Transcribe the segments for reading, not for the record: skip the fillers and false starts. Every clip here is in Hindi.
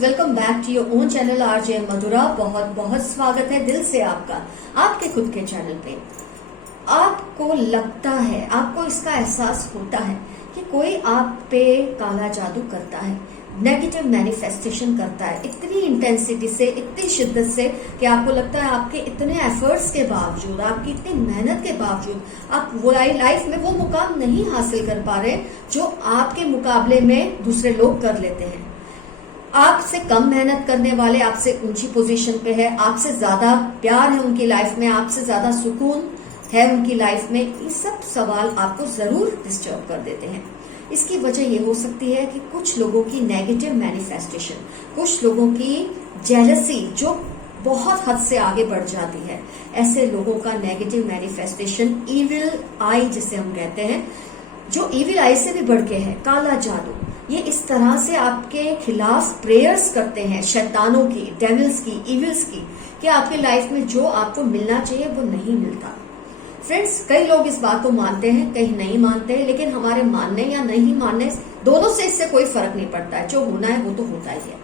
Welcome back to your own channel RJ Madhura. बहुत बहुत स्वागत है दिल से आपका आपके खुद के चैनल पे। आपको लगता है, आपको इसका एहसास होता है कि कोई आप पे काला जादू करता है, नेगेटिव मैनिफेस्टेशन करता है, इतनी इंटेंसिटी से, इतनी शिद्दत से कि आपको लगता है आपके इतने एफर्ट्स के बावजूद, आपकी इतनी मेहनत के बावजूद आप वो लाइफ में वो मुकाम नहीं हासिल कर पा रहे जो आपके मुकाबले में दूसरे लोग कर लेते हैं। आपसे कम मेहनत करने वाले आपसे ऊंची पोजीशन पे है, आपसे ज्यादा प्यार है उनकी लाइफ में, आपसे ज्यादा सुकून है उनकी लाइफ में। ये सब सवाल आपको जरूर डिस्टर्ब कर देते हैं। इसकी वजह ये हो सकती है कि कुछ लोगों की नेगेटिव मैनिफेस्टेशन, कुछ लोगों की जेलसी जो बहुत हद से आगे बढ़ जाती है। ऐसे लोगों का नेगेटिव मैनिफेस्टेशन, इविल आई जिसे हम कहते हैं, जो इविल आई से भी बढ़ के है, काला जादू, ये इस तरह से आपके खिलाफ प्रेयर्स करते हैं, शैतानों की, डेविल्स की, इविल्स की, कि आपकी लाइफ में जो आपको मिलना चाहिए वो नहीं मिलता। फ्रेंड्स, कई लोग इस बात को मानते हैं, कहीं नहीं मानते हैं, लेकिन हमारे मानने या नहीं मानने दोनों से इससे कोई फर्क नहीं पड़ता है। जो होना है वो तो होता ही है।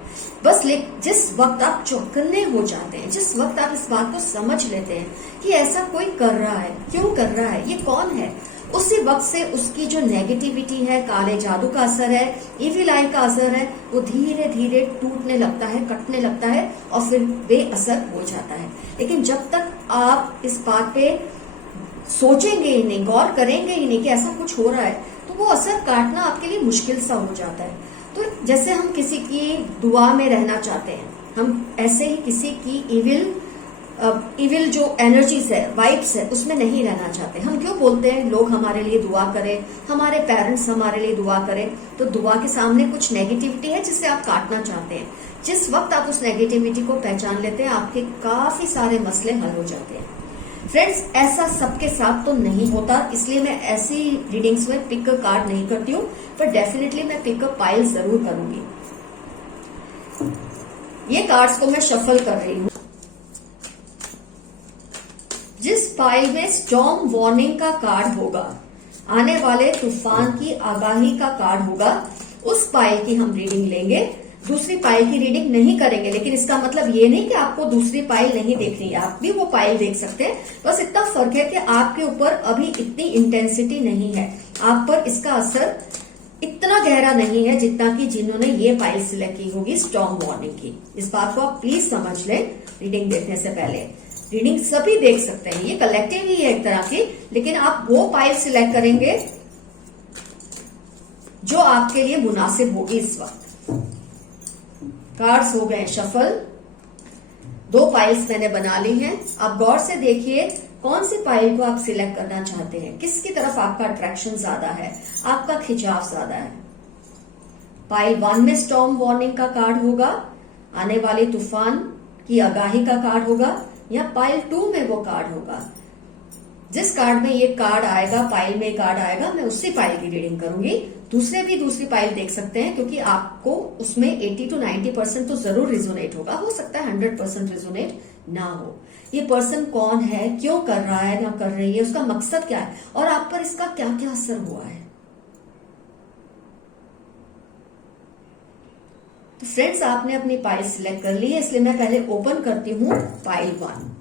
बस जिस वक्त आप चौकन्ने हो जाते हैं, जिस वक्त आप इस बात को समझ लेते हैं कि ऐसा कोई कर रहा है, क्यों कर रहा है, ये कौन है, उसी वक्त से उसकी जो नेगेटिविटी है, काले जादू का असर है, इविल आई का असर है, वो धीरे धीरे टूटने लगता है, कटने लगता है और फिर बेअसर हो जाता है। लेकिन जब तक आप इस बात पे सोचेंगे ही नहीं, गौर करेंगे ही नहीं कि ऐसा कुछ हो रहा है, तो वो असर काटना आपके लिए मुश्किल सा हो जाता है। तो जैसे हम किसी की दुआ में रहना चाहते हैं, हम ऐसे ही किसी की इविल जो एनर्जीज है, वाइब्स है, उसमें नहीं रहना चाहते। हम क्यों बोलते हैं लोग हमारे लिए दुआ करें, हमारे पेरेंट्स हमारे लिए दुआ करें, तो दुआ के सामने कुछ नेगेटिविटी है जिसे आप काटना चाहते हैं। जिस वक्त आप उस नेगेटिविटी को पहचान लेते हैं, आपके काफी सारे मसले हल हो जाते हैं। फ्रेंड्स, ऐसा सबके साथ तो नहीं होता, इसलिए मैं ऐसी रीडिंग्स में पिक कार्ड नहीं करती हूँ, पर डेफिनेटली मैं पिकअप पाइल जरूर करूंगी। ये कार्ड्स को मैं शफल कर रही हूँ। जिस पाइल में स्टॉर्म वार्निंग का कार्ड होगा, आने वाले तूफान की आगाही का कार्ड होगा, उस पाइल की हम रीडिंग लेंगे। दूसरी पाइल की रीडिंग नहीं करेंगे, लेकिन इसका मतलब ये नहीं कि आपको दूसरी पाइल नहीं देखनी है, आप भी वो पाइल देख सकते हैं। बस इतना फर्क है कि आपके ऊपर अभी इतनी इंटेंसिटी नहीं है, आप पर इसका असर इतना गहरा नहीं है जितना कि जिन्होंने ये पाइल सिलेक्ट की होगी स्टॉर्म वार्निंग की। इस बात को आप प्लीज समझ लें रीडिंग देखने से पहले। रीडिंग सभी देख सकते हैं, ये कलेक्टिव ही है एक तरह की, लेकिन आप वो पाइल सिलेक्ट करेंगे जो आपके लिए मुनासिब होगी इस वक्त। कार्ड्स हो गए शफल, 2 पाइल्स मैंने बना ली हैं। आप गौर से देखिए कौन सी पाइल को आप सिलेक्ट करना चाहते हैं, किसकी तरफ आपका अट्रैक्शन ज्यादा है, आपका खिंचाव ज्यादा है। पाइल 1 में स्टॉर्म वार्निंग का कार्ड होगा, आने वाले तूफान की आगाही का कार्ड होगा, या पाइल 2 में वो कार्ड होगा। जिस कार्ड में ये कार्ड आएगा, पाइल में कार्ड आएगा, मैं उसी पाइल की रीडिंग करूंगी। दूसरे भी दूसरी पाइल देख सकते हैं, क्योंकि आपको उसमें 80 to 90% तो जरूर रिजोनेट होगा, हो सकता है 100% रिजोनेट ना हो। ये पर्सन कौन है, क्यों कर रहा है या कर रही है, उसका मकसद क्या है और आप पर इसका क्या क्या असर हुआ है। तो फ्रेंड्स, आपने अपनी पाइल सिलेक्ट कर ली है, इसलिए मैं पहले ओपन करती हूं पाइल 1।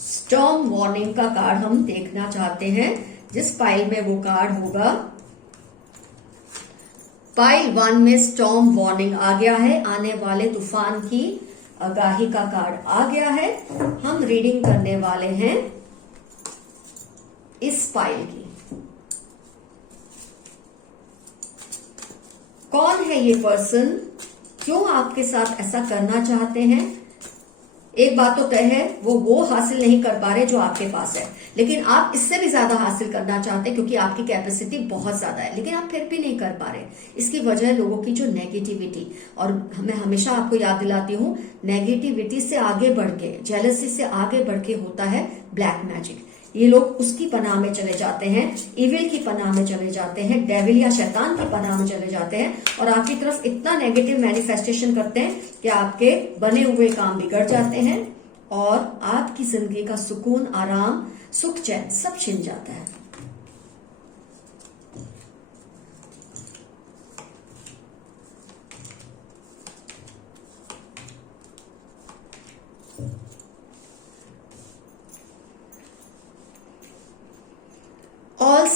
स्टॉर्म वार्निंग का कार्ड हम देखना चाहते हैं। जिस पाइल में वो कार्ड होगा, पाइल 1 में स्टॉर्म वार्निंग आ गया है, आने वाले तूफान की आगाही का कार्ड आ गया है। हम रीडिंग करने वाले हैं इस पाइल की। कौन है ये पर्सन, क्यों आपके साथ ऐसा करना चाहते हैं। एक बात तो तय है, वो हासिल नहीं कर पा रहे जो आपके पास है, लेकिन आप इससे भी ज्यादा हासिल करना चाहते हैं, क्योंकि आपकी कैपेसिटी बहुत ज्यादा है, लेकिन आप फिर भी नहीं कर पा रहे। इसकी वजह है लोगों की जो नेगेटिविटी, और मैं हमेशा आपको याद दिलाती हूं, नेगेटिविटी से आगे बढ़ के, जेलसी से आगे बढ़ के होता है ब्लैक मैजिक। ये लोग उसकी पनाह में चले जाते हैं, इविल की पनाह में चले जाते हैं, डेविल या शैतान की पनाह में चले जाते हैं, और आपकी तरफ इतना नेगेटिव मैनिफेस्टेशन करते हैं कि आपके बने हुए काम बिगड़ जाते हैं और आपकी जिंदगी का सुकून, आराम, सुख, चैन सब छिन जाता है।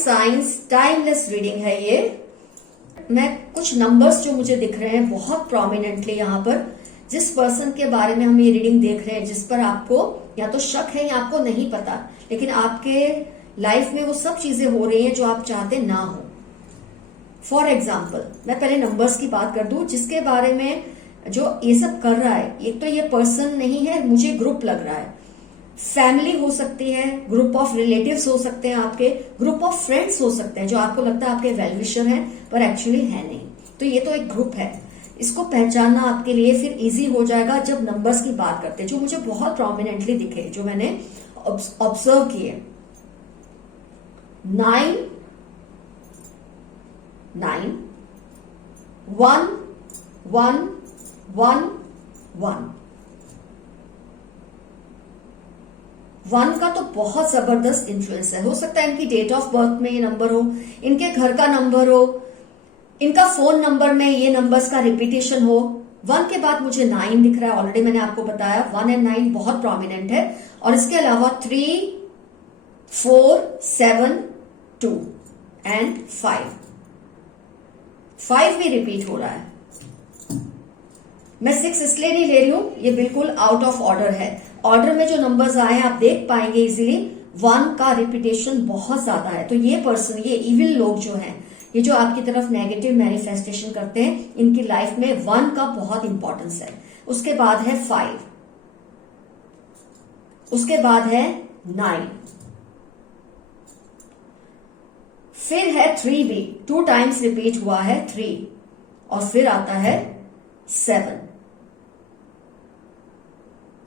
साइंस टाइमलेस रीडिंग है ये। मैं कुछ नंबर्स जो मुझे दिख रहे हैं बहुत प्रोमिनेंटली यहाँ पर, जिस पर्सन के बारे में हम ये रीडिंग देख रहे हैं, जिस पर आपको या तो शक है या आपको नहीं पता, लेकिन आपके लाइफ में वो सब चीजें हो रही हैं जो आप चाहते ना हो। फॉर एग्जाम्पल, मैं पहले नंबर्स की बात कर दूं, जिसके बारे में जो ये सब कर रहा है, एक तो ये पर्सन नहीं है, मुझे ग्रुप लग रहा है। फैमिली हो सकती है, ग्रुप ऑफ रिलेटिव्स हो सकते हैं आपके, ग्रुप ऑफ फ्रेंड्स हो सकते हैं जो आपको लगता है आपके वेल विशर हैं पर एक्चुअली है नहीं। तो ये तो एक ग्रुप है। इसको पहचानना आपके लिए फिर इजी हो जाएगा जब नंबर्स की बात करते हैं, जो मुझे बहुत प्रोमिनेंटली दिखे, जो मैंने ऑब्जर्व किए। 9 9 1 1 1 1 1 का तो बहुत जबरदस्त इन्फ्लुएंस है। हो सकता है इनकी डेट ऑफ बर्थ में ये नंबर हो, इनके घर का नंबर हो, इनका फोन नंबर में ये नंबर्स का रिपीटेशन हो। 1 के बाद मुझे 9 दिख रहा है, ऑलरेडी मैंने आपको बताया 1 एंड 9 बहुत प्रोमिनेंट है। और इसके अलावा 3 4 7 2 एंड 5 भी रिपीट हो रहा है। मैं 6 इसलिए नहीं ले रही हूं, ये बिल्कुल आउट ऑफ ऑर्डर है। ऑर्डर में जो नंबर्स आए हैं आप देख पाएंगे इजीली, 1 का रिपीटेशन बहुत ज्यादा है। तो ये पर्सन, ये इविल लोग जो हैं, ये जो आपकी तरफ नेगेटिव मैनिफेस्टेशन करते हैं, इनकी लाइफ में 1 का बहुत इंपॉर्टेंस है। उसके बाद है 5, उसके बाद है 9, फिर है 3 भी 2 टाइम्स रिपीट हुआ है 3, और फिर आता है 7।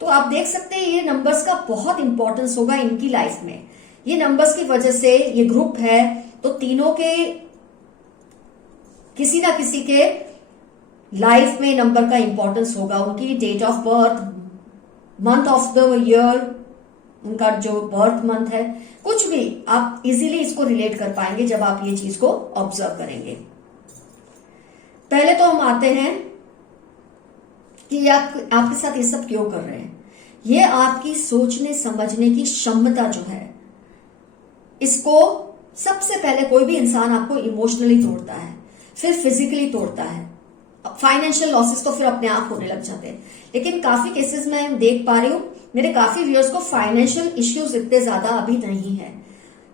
तो आप देख सकते हैं ये नंबर्स का बहुत इंपॉर्टेंस होगा इनकी लाइफ में। ये नंबर्स की वजह से ये ग्रुप है, तो तीनों के किसी ना किसी के लाइफ में नंबर का इंपॉर्टेंस होगा। उनकी date of birth, month of the year, उनका जो बर्थ मंथ है, कुछ भी आप इजीली इसको रिलेट कर पाएंगे जब आप ये चीज को ऑब्जर्व करेंगे। पहले तो हम आते हैं कि आपके साथ ये सब क्यों कर रहे हैं। ये आपकी सोचने समझने की क्षमता जो है, इसको सबसे पहले कोई भी इंसान आपको इमोशनली तोड़ता है, फिर फिजिकली तोड़ता है। फाइनेंशियल लॉसेस तो फिर अपने आप होने लग जाते हैं। लेकिन काफी केसेस में देख पा रही हूं, मेरे काफी व्यूअर्स को फाइनेंशियल इश्यूज इतने ज्यादा अभी नहीं है।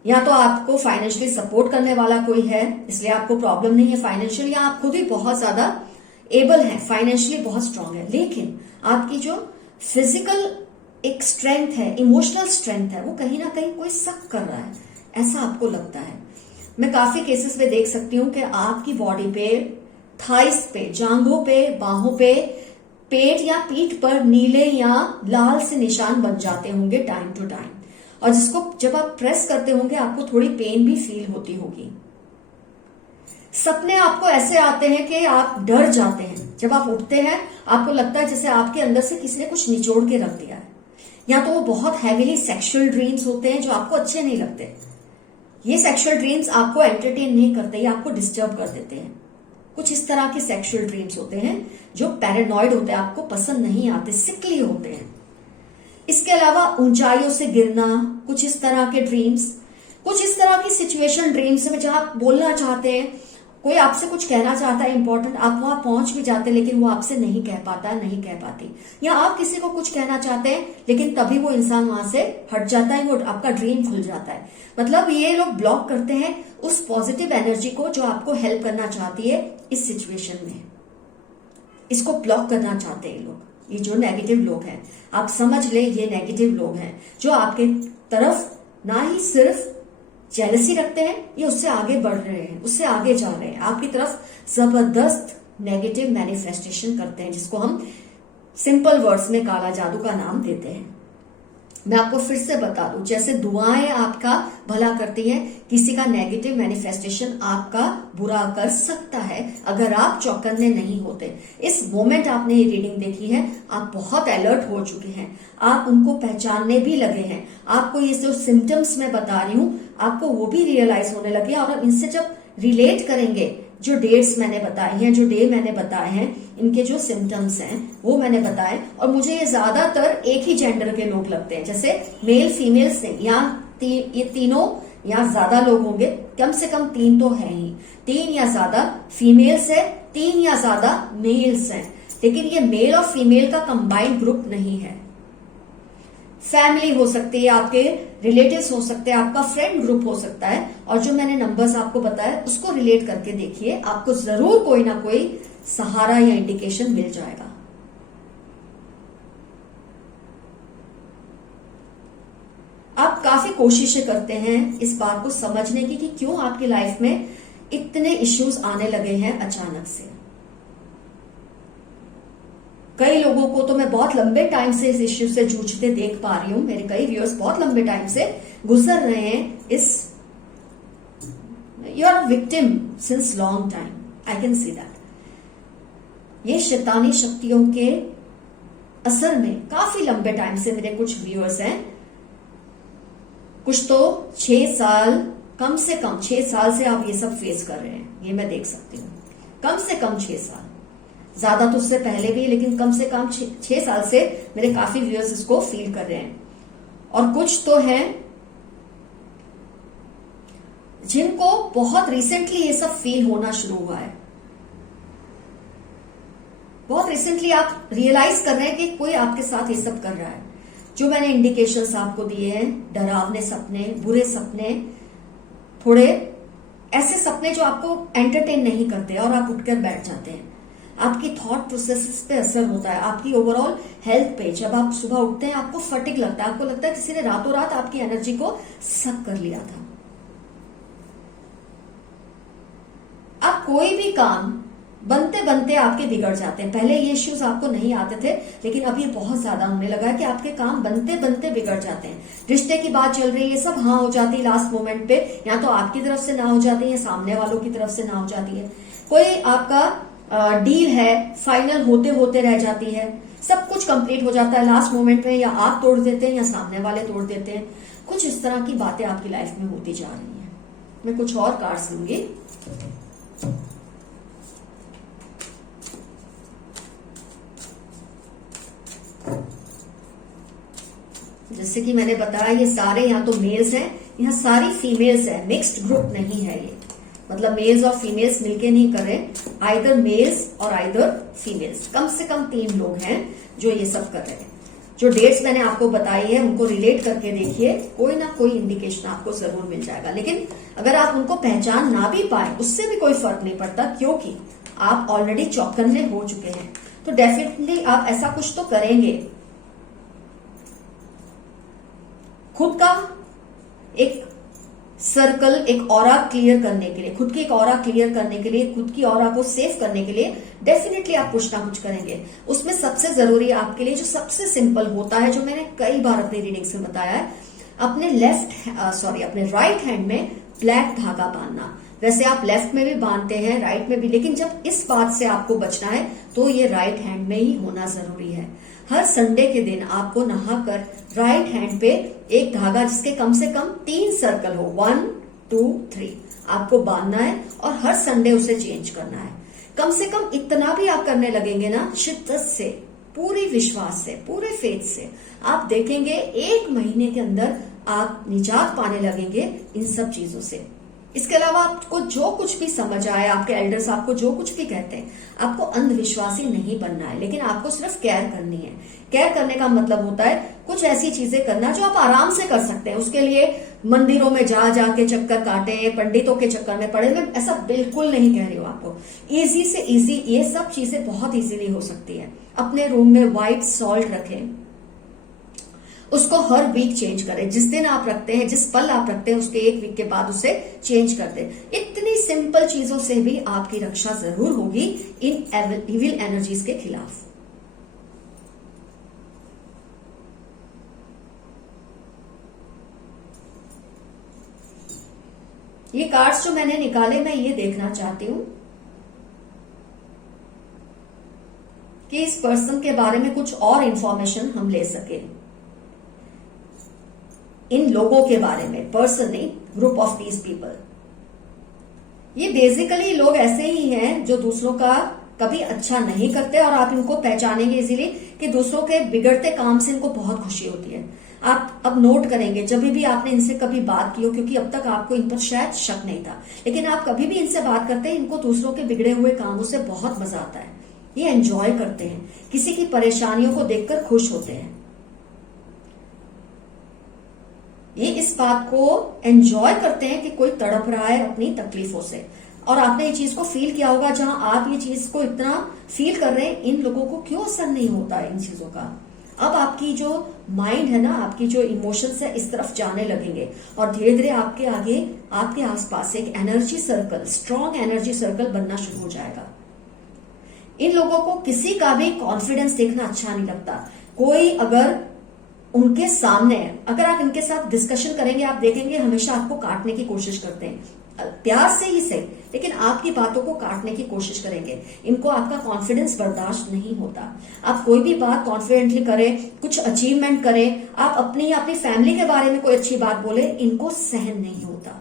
या तो आपको फाइनेंशियली सपोर्ट करने वाला कोई है, इसलिए आपको प्रॉब्लम नहीं है फाइनेंशियल, या आप खुद ही बहुत ज्यादा एबल है, फाइनेंशियली बहुत स्ट्रांग है, लेकिन आपकी जो फिजिकल एक स्ट्रेंथ है, इमोशनल स्ट्रेंथ है, वो कहीं ना कहीं कोई शक कर रहा है, ऐसा आपको लगता है। मैं काफी केसेस में देख सकती हूँ कि आपकी बॉडी पे, थाइस पे, जांघों पे, बाहों पे, पेट या पीठ पर नीले या लाल से निशान बन जाते होंगे टाइम टू टाइम, और जिसको जब आप प्रेस करते होंगे आपको थोड़ी पेन भी फील होती होगी। सपने आपको ऐसे आते हैं कि आप डर जाते हैं। जब आप उठते हैं आपको लगता है जैसे आपके अंदर से किसी ने कुछ निचोड़ के रख दिया है, या तो वो बहुत हैवीली सेक्सुअल ड्रीम्स होते हैं जो आपको अच्छे नहीं लगते। ये सेक्सुअल ड्रीम्स आपको एंटरटेन नहीं करते, ये आपको डिस्टर्ब कर देते हैं। कुछ इस तरह के सेक्सुअल ड्रीम्स होते हैं जो पैरानॉइड होते हैं, आपको पसंद नहीं आते, सिकली होते हैं। इसके अलावा ऊंचाइयों से गिरना, कुछ इस तरह के ड्रीम्स, कुछ इस तरह की सिचुएशन ड्रीम्स में जहां आप बोलना चाहते हैं, कोई आपसे कुछ कहना चाहता है इंपॉर्टेंट, आप वहां पहुंच भी जाते हैं लेकिन वो आपसे नहीं कह पाता, नहीं कह पाती, या आप किसी को कुछ कहना चाहते हैं लेकिन तभी वो इंसान वहां से हट जाता है, वो आपका ड्रीम खुल जाता है। मतलब ये लोग ब्लॉक करते हैं उस पॉजिटिव एनर्जी को जो आपको हेल्प करना चाहती है इस सिचुएशन में। इसको ब्लॉक करना चाहते हैं लोग, ये जो नेगेटिव लोग हैं, आप समझ ले ये नेगेटिव लोग हैं जो आपके तरफ ना ही सिर्फ जेलसी रखते हैं, ये उससे आगे बढ़ रहे हैं, उससे आगे जा रहे हैं, आपकी तरफ जबरदस्त नेगेटिव मैनिफेस्टेशन करते हैं, जिसको हम सिंपल वर्ड्स में काला जादू का नाम देते हैं। मैं आपको फिर से बता दूं, जैसे दुआएं आपका भला करती हैं, किसी का नेगेटिव मैनिफेस्टेशन आपका बुरा कर सकता है अगर आप चौकन्ने नहीं होते। इस मोमेंट आपने ये रीडिंग देखी है, आप बहुत अलर्ट हो चुके हैं, आप उनको पहचानने भी लगे हैं, आपको ये जो सिम्टम्स मैं बता रही हूं आपको वो भी रियलाइज होने लगे, और इनसे जब रिलेट करेंगे, जो डेट्स मैंने बताए हैं, जो डे मैंने बताए हैं, इनके जो सिम्टम्स हैं वो मैंने बताए, और मुझे ये ज्यादातर एक ही जेंडर के लोग लगते हैं, जैसे मेल फीमेल्स नहीं, या ये तीनों यहाँ ज्यादा लोग होंगे, कम से कम 3 तो है ही, 3 या ज्यादा फीमेल्स है, 3 या ज्यादा मेल्स हैं, लेकिन ये मेल और फीमेल का कंबाइंड ग्रुप नहीं है। फैमिली हो सकती है, आपके रिलेटिव्स हो सकते हैं, आपका फ्रेंड ग्रुप हो सकता है, और जो मैंने नंबर्स आपको बताया उसको रिलेट करके देखिए, आपको जरूर कोई ना कोई सहारा या इंडिकेशन मिल जाएगा। आप काफी कोशिशें करते हैं इस बात को समझने की कि क्यों आपकी लाइफ में इतने इश्यूज आने लगे हैं अचानक से। कई लोगों को तो मैं बहुत लंबे टाइम से इस इश्यू से जूझते देख पा रही हूं, मेरे कई व्यूअर्स बहुत लंबे टाइम से गुजर रहे हैं इस, you are victim since long time, I can see that. ये शैतानी शक्तियों के असर में काफी लंबे टाइम से मेरे कुछ व्यूअर्स हैं, कुछ तो 6 साल, कम से कम 6 साल से आप ये सब फेस कर रहे हैं, ये मैं देख सकती हूँ। कम से कम 6 साल, ज्यादा तो उससे पहले भी, लेकिन कम से कम 6 साल से मेरे काफी व्यूअर्स इसको फील कर रहे हैं। और कुछ तो हैं जिनको बहुत रिसेंटली ये सब फील होना शुरू हुआ है, बहुत रिसेंटली आप रियलाइज कर रहे हैं कि कोई आपके साथ ये सब कर रहा है। जो मैंने इंडिकेशंस आपको दिए हैं, डरावने सपने, बुरे सपने, थोड़े ऐसे सपने जो आपको एंटरटेन नहीं करते और आप उठकर बैठ जाते हैं, आपकी थॉट प्रोसेसेस पे असर होता है, आपकी ओवरऑल हेल्थ पे। जब आप सुबह उठते हैं आपको फटिग लगता है, आपको लगता है किसी ने रातों रात आपकी एनर्जी को सक कर लिया था। आप कोई भी काम बनते बनते आपके बिगड़ जाते हैं। पहले ये इश्यूज आपको नहीं आते थे, लेकिन अब ये बहुत ज्यादा होने लगा है कि आपके काम बनते बनते बिगड़ जाते हैं। रिश्ते की बात चल रही है, सब हाँ हो जाती है लास्ट मोमेंट पे, या तो आपकी तरफ से ना हो जाती है या सामने वालों की तरफ से ना हो जाती है। कोई आपका डील है, फाइनल होते होते रह जाती है, सब कुछ कंप्लीट हो जाता है लास्ट मोमेंट में, या आप तोड़ देते हैं या सामने वाले तोड़ देते हैं। कुछ इस तरह की बातें आपकी लाइफ में होती जा रही हैं। मैं कुछ और कार्ड्स लूंगी। जैसे कि मैंने बताया, ये सारे यहाँ तो मेल्स हैं, यहाँ सारी फीमेल्स हैं, मिक्स्ड ग्रुप नहीं है ये, मतलब मेल्स और फीमेल्स मिलके नहीं कर रहे, आइदर मेल्स और आइदर फीमेल्स। कम से कम 3 लोग हैं जो ये सब कर रहे हैं। जो डेट्स मैंने आपको बताई है उनको रिलेट करके देखिए, कोई ना कोई इंडिकेशन आपको जरूर मिल जाएगा। लेकिन अगर आप उनको पहचान ना भी पाए उससे भी कोई फर्क नहीं पड़ता, क्योंकि आप ऑलरेडी चौकन्ने हो चुके हैं। तो डेफिनेटली आप ऐसा कुछ तो करेंगे, खुद का एक सर्कल, एक ऑरा क्लियर करने के लिए, खुद की एक ऑरा क्लियर करने के लिए, खुद की ऑरा को सेव करने के लिए डेफिनेटली आप कुछ ना कुछ करेंगे। उसमें सबसे जरूरी आपके लिए जो सबसे सिंपल होता है, जो मैंने कई बार अपनी रीडिंग्स में बताया है, अपने राइट हैंड में ब्लैक धागा बांधना। वैसे आप लेफ्ट में भी बांधते हैं, राइट में भी, लेकिन जब इस बात से आपको बचना है तो ये राइट हैंड में ही होना जरूरी है। हर संडे के दिन आपको नहाकर राइट हैंड पे एक धागा जिसके कम से कम 3 सर्कल हो, 1 2 3, आपको बांधना है और हर संडे उसे चेंज करना है। कम से कम इतना भी आप करने लगेंगे ना, शिद्दत से, पूरी विश्वास से, पूरे फेथ से, आप देखेंगे 1 महीने के अंदर आप निजात पाने लगेंगे इन सब चीजों से। इसके अलावा आपको जो कुछ भी समझ आए, आपके एल्डर्स आपको जो कुछ भी कहते हैं, आपको अंधविश्वासी नहीं बनना है, लेकिन आपको सिर्फ केयर करनी है। केयर करने का मतलब होता है कुछ ऐसी चीजें करना जो आप आराम से कर सकते हैं। उसके लिए मंदिरों में जा जाके चक्कर काटे, पंडितों के चक्कर में पड़े, मैं ऐसा बिल्कुल नहीं कह रही हूँ आपको। इजी से इजी ये सब चीजें बहुत इजीली हो सकती है। अपने रूम में व्हाइट सॉल्ट रखें, उसको हर वीक चेंज करें। जिस दिन आप रखते हैं, जिस पल आप रखते हैं, उसके 1 वीक के बाद उसे चेंज कर दें। इतनी सिंपल चीजों से भी आपकी रक्षा जरूर होगी इन इविल एनर्जीज के खिलाफ। ये कार्ड्स जो मैंने निकाले, मैं ये देखना चाहती हूं कि इस पर्सन के बारे में कुछ और इंफॉर्मेशन हम ले सके। इन लोगों के बारे में, पर्सन नहीं, ग्रुप ऑफ दीज पीपल। ये बेसिकली लोग ऐसे ही हैं जो दूसरों का कभी अच्छा नहीं करते, और आप इनको पहचानेंगे इजीली कि दूसरों के बिगड़ते काम से इनको बहुत खुशी होती है। आप अब नोट करेंगे जब भी आपने इनसे कभी बात की हो, क्योंकि अब तक आपको इन पर शायद शक नहीं था, लेकिन आप कभी भी इनसे बात करते हैं, इनको दूसरों के बिगड़े हुए कामों से बहुत मजा आता है। ये एंजॉय करते हैं, किसी की परेशानियों को देखकर खुश होते हैं। ये इस बात को एंजॉय करते हैं कि कोई तड़प रहा है अपनी तकलीफों से। और आपने ये चीज को फील किया होगा, जहां आप ये चीज को इतना फील कर रहे हैं, इन लोगों को क्यों असर नहीं होता इन चीजों का। अब आपकी जो माइंड है ना, आपकी जो इमोशंस है, इस तरफ जाने लगेंगे और धीरे धीरे आपके आगे, आपके आसपास एक energy circle, strong energy circle बनना शुरू हो जाएगा। इन लोगों को किसी का भी कॉन्फिडेंस देखना अच्छा नहीं लगता। कोई अगर उनके सामने, अगर आप इनके साथ डिस्कशन करेंगे, आप देखेंगे हमेशा आपको काटने की कोशिश करते हैं, प्यार से ही सही, लेकिन आपकी बातों को काटने की कोशिश करेंगे। इनको आपका कॉन्फिडेंस बर्दाश्त नहीं होता। आप कोई भी बात कॉन्फिडेंटली करें, कुछ अचीवमेंट करें, आप अपनी फैमिली के बारे में कोई अच्छी बात बोले, इनको सहन नहीं होता।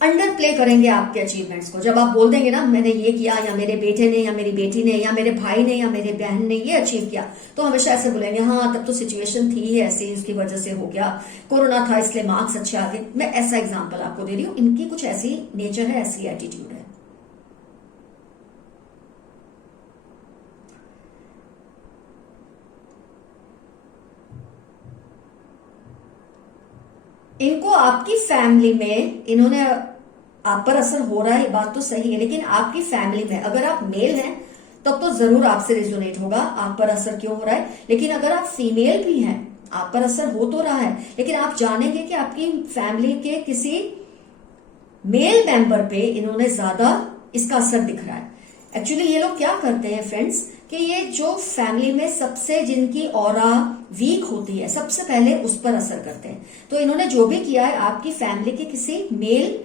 अंडर प्ले करेंगे आपके अचीवमेंट्स को। जब आप बोल देंगे ना मैंने ये किया, या मेरे बेटे ने, या मेरी बेटी ने, या मेरे भाई ने, या मेरे बहन ने ये अचीव किया, तो हमेशा ऐसे बोलेंगे हाँ तब तो सिचुएशन थी ही ऐसी, इसकी वजह से हो गया, कोरोना था इसलिए मार्क्स अच्छे आ गए। मैं ऐसा एग्जाम्पल आपको दे रही हूं। इनकी कुछ ऐसी नेचर है, ऐसी एटीट्यूड है। इनको आपकी फैमिली में, इन्होंने आप पर असर हो रहा है, ये बात तो सही है, लेकिन आपकी फैमिली में अगर आप मेल हैं तब तो जरूर आपसे रिजोनेट होगा, आप पर असर क्यों हो रहा है। लेकिन अगर आप फीमेल भी हैं, आप पर असर हो तो रहा है, लेकिन आप जानेंगे कि आपकी फैमिली के किसी मेल मेंबर पे इन्होंने ज्यादा इसका असर दिख रहा है। एक्चुअली ये लोग क्या करते हैं फ्रेंड्स, कि ये जो फैमिली में सबसे जिनकी ऑरा वीक होती है, सबसे पहले उस पर असर करते हैं। तो इन्होंने जो भी किया है आपकी फैमिली के किसी मेल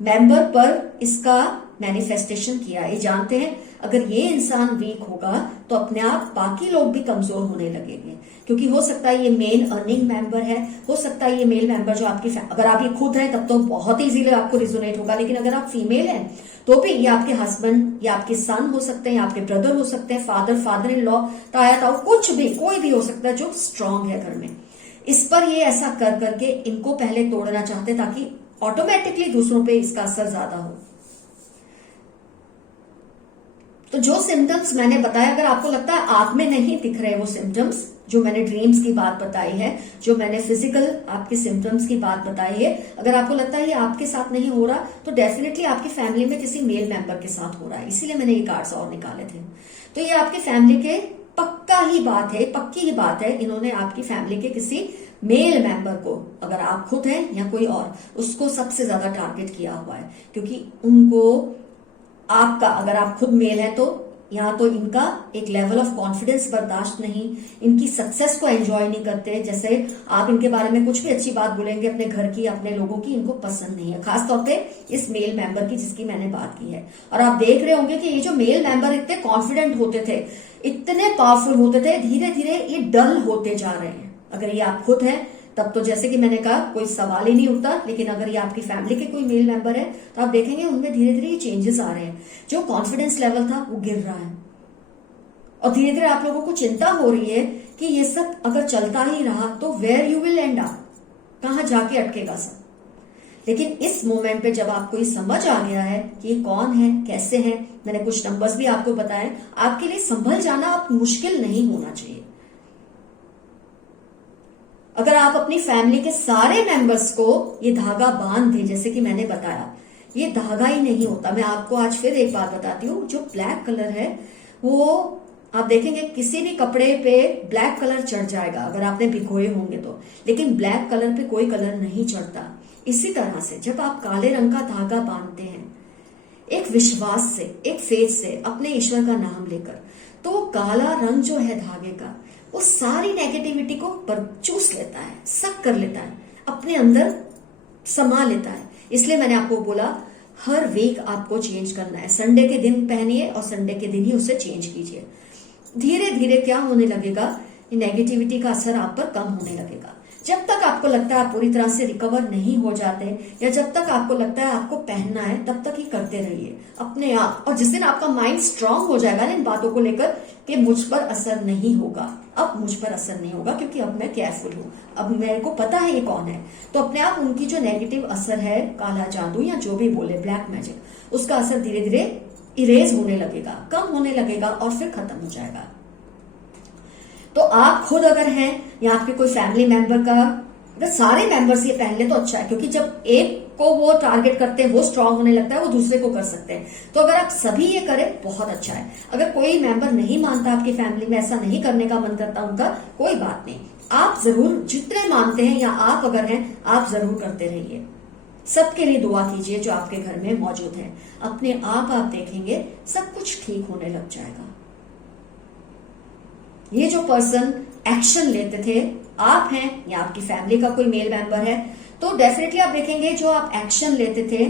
मेंबर पर इसका मैनिफेस्टेशन किया है। ये जानते हैं अगर ये इंसान वीक होगा तो अपने आप बाकी लोग भी कमजोर होने लगेंगे, क्योंकि हो सकता है ये मेन अर्निंग मेंबर है, हो सकता है ये मेल मेंबर जो आपकी, अगर आप ये खुद हैं तब तो बहुत इजीली आपको रिजोनेट होगा, लेकिन अगर आप फीमेल हैं तो भी ये आपके हस्बैंड या आपके सन हो सकते हैं, या आपके ब्रदर हो सकते हैं, फादर इन लॉ, ताया ताऊ, कुछ भी, कोई भी हो सकता है जो स्ट्रांग है घर में। इस पर ये ऐसा कर करके इनको पहले तोड़ना चाहते ताकि ऑटोमेटिकली दूसरों पे इसका असर ज्यादा हो। तो जो सिम्टम्स मैंने बताया, अगर आपको लगता है आप में नहीं दिख रहे वो सिम्टम्स, जो मैंने ड्रीम्स की बात बताई है, जो मैंने फिजिकल आपके सिम्टम्स की बात बताई है, अगर आपको लगता है ये आपके साथ नहीं हो रहा, तो डेफिनेटली आपकी फैमिली में किसी मेल मेंबर के साथ हो रहा है। इसीलिए मैंने ये कार्ड्स और निकाले थे। तो ये आपकी फैमिली के पक्का ही बात है, पक्की ही बात है, इन्होंने आपकी फैमिली के किसी मेल मेंबर को, अगर आप खुद हैं या कोई और, उसको सबसे ज्यादा टारगेट किया हुआ है। क्योंकि उनको आपका, अगर आप खुद मेल हैं तो यहाँ तो इनका एक लेवल ऑफ कॉन्फिडेंस बर्दाश्त नहीं, इनकी सक्सेस को एंजॉय नहीं करते। जैसे आप इनके बारे में कुछ भी अच्छी बात बोलेंगे अपने घर की, अपने लोगों की, इनको पसंद नहीं है, खासतौर पे इस मेल मेंबर की जिसकी मैंने बात की है। और आप देख रहे होंगे कि ये जो मेल मेंबर इतने कॉन्फिडेंट होते थे, इतने पावरफुल होते थे, धीरे धीरे ये डल होते जा रहे हैं। अगर ये आप खुद हैं तब तो जैसे कि मैंने कहा कोई सवाल ही नहीं उठता, लेकिन अगर ये आपकी फैमिली के कोई मेल मेंबर है तो आप देखेंगे उनमें धीरे धीरे ये चेंजेस आ रहे हैं। जो कॉन्फिडेंस लेवल था वो गिर रहा है, और धीरे धीरे आप लोगों को चिंता हो रही है कि ये सब अगर चलता ही रहा तो where you will end up, कहां जाके अटकेगा सब। लेकिन इस मोमेंट पे जब आपको ये समझ आ गया है कि ये कौन है, कैसे है, मैंने कुछ नंबर्स भी आपको बताए, आपके लिए संभल जाना अब मुश्किल नहीं होना चाहिए। अगर आप अपनी फैमिली के सारे मेंबर्स को ये धागा बांध दें, जैसे कि मैंने बताया, ये धागा ही नहीं होता। मैं आपको आज फिर एक बात बताती हूँ, जो ब्लैक कलर है वो आप देखेंगे किसी भी कपड़े पे ब्लैक कलर चढ़ जाएगा अगर आपने भिगोए होंगे तो, लेकिन ब्लैक कलर पे कोई कलर नहीं चढ़ता। इसी तरह से जब आप काले रंग का धागा बांधते हैं एक विश्वास से, एक फेथ से, अपने ईश्वर का नाम लेकर, तो काला रंग जो है धागे का, वो सारी नेगेटिविटी को चूस लेता है, सक कर लेता है, अपने अंदर समा लेता है। इसलिए मैंने आपको बोला हर वीक आपको चेंज करना है। संडे के दिन पहनिए और संडे के दिन ही उसे चेंज कीजिए। धीरे धीरे क्या होने लगेगा, नेगेटिविटी का असर आप पर कम होने लगेगा। जब तक आपको लगता है आप पूरी तरह से रिकवर नहीं हो जाते, या जब तक आपको लगता है आपको पहनना है, तब तक ही करते रहिए अपने आप। और जिस दिन आपका माइंड स्ट्रांग हो जाएगा ना इन बातों को लेकर कि मुझ पर असर नहीं होगा, अब मुझ पर असर नहीं होगा क्योंकि अब मैं केयरफुल हूं, अब मेरे को पता है ये कौन है, तो अपने आप उनकी जो नेगेटिव असर है, काला जादू या जो भी बोले ब्लैक मैजिक, उसका असर धीरे धीरे इरेज होने लगेगा, कम होने लगेगा और फिर खत्म हो जाएगा। तो आप खुद अगर हैं या आपके कोई फैमिली मेंबर का, अगर सारे मेंबर्स ये पहन ले तो अच्छा है, क्योंकि जब एक को वो टारगेट करते हैं, वो स्ट्रांग होने लगता है, वो दूसरे को कर सकते हैं। तो अगर आप सभी ये करें बहुत अच्छा है। अगर कोई मेंबर नहीं मानता आपकी फैमिली में, ऐसा नहीं करने का मन करता उनका, कोई बात नहीं, आप जरूर जितने मानते हैं या आप अगर हैं आप जरूर करते रहिए। सबके लिए दुआ कीजिए जो आपके घर में मौजूद है। अपने आप देखेंगे सब कुछ ठीक होने लग जाएगा। ये जो पर्सन एक्शन लेते थे, आप हैं या आपकी फैमिली का कोई मेल मेंबर है, तो डेफिनेटली आप देखेंगे जो आप एक्शन लेते थे,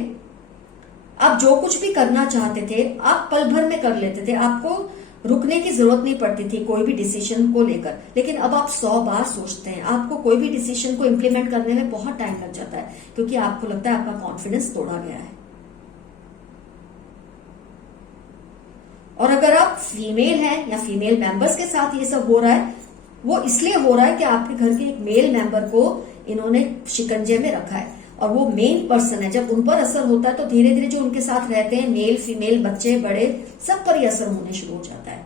आप जो कुछ भी करना चाहते थे, आप पल भर में कर लेते थे, आपको रुकने की जरूरत नहीं पड़ती थी कोई भी डिसीजन को लेकर। लेकिन अब आप 100 बार सोचते हैं, आपको कोई भी डिसीजन को इम्प्लीमेंट करने में बहुत टाइम लग जाता है, क्योंकि आपको लगता है आपका कॉन्फिडेंस तोड़ा गया है। और अगर आप फीमेल हैं या फीमेल मेंबर्स के साथ ये सब हो रहा है, वो इसलिए हो रहा है कि आपके घर के एक मेल मेंबर को इन्होंने शिकंजे में रखा है, और वो मेन पर्सन है। जब उन पर असर होता है तो धीरे धीरे जो उनके साथ रहते हैं, मेल फीमेल बच्चे बड़े, सब पर ही असर होने शुरू हो जाता है।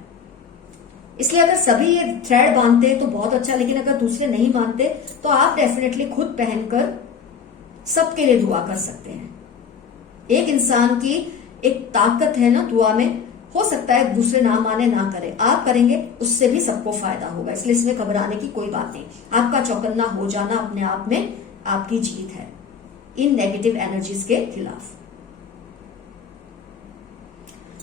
इसलिए अगर सभी ये थ्रेड बांधते हैं तो बहुत अच्छा, लेकिन अगर दूसरे नहीं मानते तो आप डेफिनेटली खुद पहनकर सबके लिए दुआ कर सकते हैं। एक इंसान की एक ताकत है ना दुआ में, हो सकता है दूसरे ना माने ना करे, आप करेंगे उससे भी सबको फायदा होगा। इसलिए इसमें घबराने की कोई बात नहीं। आपका चौकन्ना हो जाना अपने आप में आपकी जीत है इन नेगेटिव एनर्जीज के खिलाफ।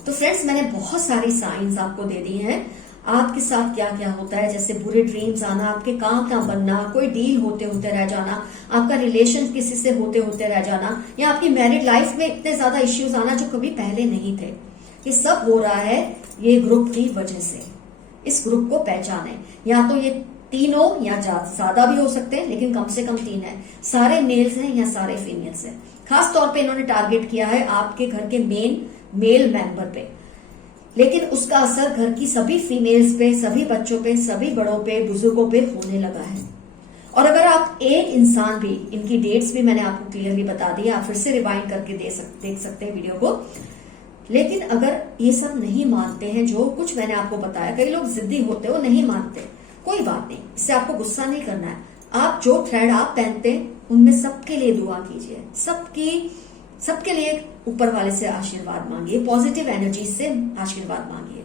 तो फ्रेंड्स, मैंने बहुत सारी साइंस आपको दे दी हैं आपके साथ क्या क्या होता है, जैसे बुरे ड्रीम्स आना, आपके काम ना बनना, कोई डील होते होते रह जाना, आपका रिलेशन किसी से होते होते रह जाना, या आपकी मैरिड लाइफ में इतने ज्यादा इश्यूज आना जो कभी पहले नहीं थे। ये सब हो रहा है ये ग्रुप की वजह से। इस ग्रुप को पहचाने, या तो ये तीनों या ज्यादा भी हो सकते हैं, लेकिन कम से कम 3 है। सारे मेल्स हैं या सारे फीमेल्स हैं। खास तौर पे इन्होंने टारगेट किया है आपके घर के मेल मेंबर पे, लेकिन उसका असर घर की सभी फीमेल्स पे, सभी बच्चों पे, सभी बड़ों पे, बुजुर्गों पे होने लगा है। और अगर आप एक इंसान भी, इनकी डेट्स भी मैंने आपको क्लियरली बता दी, आप फिर से रिवाइंड करके देख सकते हैं वीडियो को। लेकिन अगर ये सब नहीं मानते हैं जो कुछ मैंने आपको बताया, कई लोग जिद्दी होते हैं, वो नहीं मानते, कोई बात नहीं, इससे आपको गुस्सा नहीं करना है। आप जो थ्रेड आप पहनते हैं उनमें सबके लिए दुआ कीजिए, सबके लिए ऊपर वाले से आशीर्वाद मांगिए, पॉजिटिव एनर्जी से आशीर्वाद मांगिए,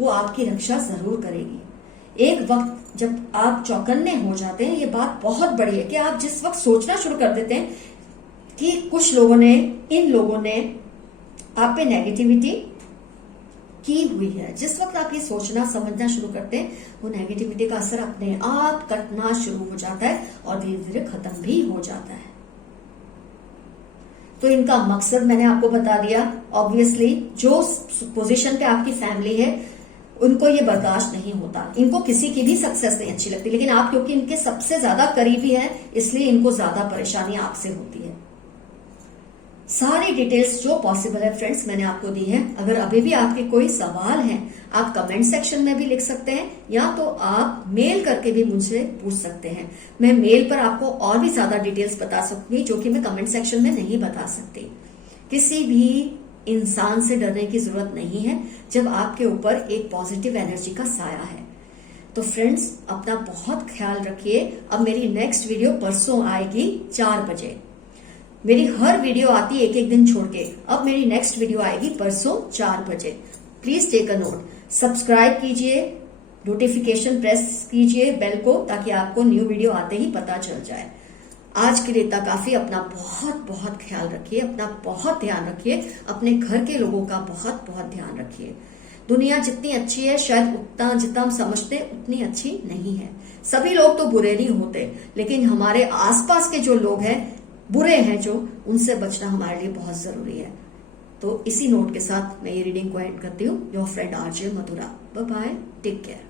वो आपकी रक्षा जरूर करेगी। एक वक्त जब आप चौकन्ने हो जाते हैं, ये बात बहुत बड़ी है कि आप जिस वक्त सोचना शुरू कर देते हैं कि कुछ लोगों ने, इन लोगों ने आप पे नेगेटिविटी की हुई है, जिस वक्त आप ये सोचना समझना शुरू करते हैं, वो नेगेटिविटी का असर अपने आप कटना शुरू हो जाता है और धीरे धीरे खत्म भी हो जाता है। तो इनका मकसद मैंने आपको बता दिया। ऑब्वियसली जो पोजीशन पे आपकी फैमिली है उनको ये बर्दाश्त नहीं होता, इनको किसी की भी सक्सेस नहीं अच्छी लगती, लेकिन आप क्योंकि इनके सबसे ज्यादा करीबी हैं इसलिए इनको ज्यादा परेशानी आपसे होती है। सारी डिटेल्स जो पॉसिबल है फ्रेंड्स मैंने आपको दी है। अगर अभी भी आपके कोई सवाल हैं आप कमेंट सेक्शन में भी लिख सकते हैं, या तो आप मेल करके भी मुझसे पूछ सकते हैं। मैं मेल पर आपको और भी ज्यादा डिटेल्स बता सकूंगी जो कि मैं कमेंट सेक्शन में नहीं बता सकती। किसी भी इंसान से डरने की जरूरत नहीं है जब आपके ऊपर एक पॉजिटिव एनर्जी का साया है। तो फ्रेंड्स, अपना बहुत ख्याल रखिए। अब मेरी नेक्स्ट वीडियो परसों आएगी 4 बजे। मेरी हर वीडियो आती है एक दिन छोड़ के, अब मेरी नेक्स्ट वीडियो आएगी परसों 4 बजे। Please take a note, subscribe कीजिए, नोटिफिकेशन प्रेस कीजिए बेल को, ताकि आपको न्यू वीडियो आते ही पता चल जाए। आज के लिए इतना काफी। अपना बहुत बहुत ख्याल रखिए, अपना बहुत ध्यान रखिए, अपने घर के लोगों का बहुत बहुत ध्यान रखिए। दुनिया जितनी अच्छी है शायद उतना जितना हम समझते उतनी अच्छी नहीं है। सभी लोग तो बुरे नहीं होते, लेकिन हमारे आसपास के जो लोग हैं बुरे हैं, जो उनसे बचना हमारे लिए बहुत जरूरी है। तो इसी नोट के साथ मैं ये रीडिंग को एंड करती हूँ। Your friend RJ Madhura. Bye bye, take care.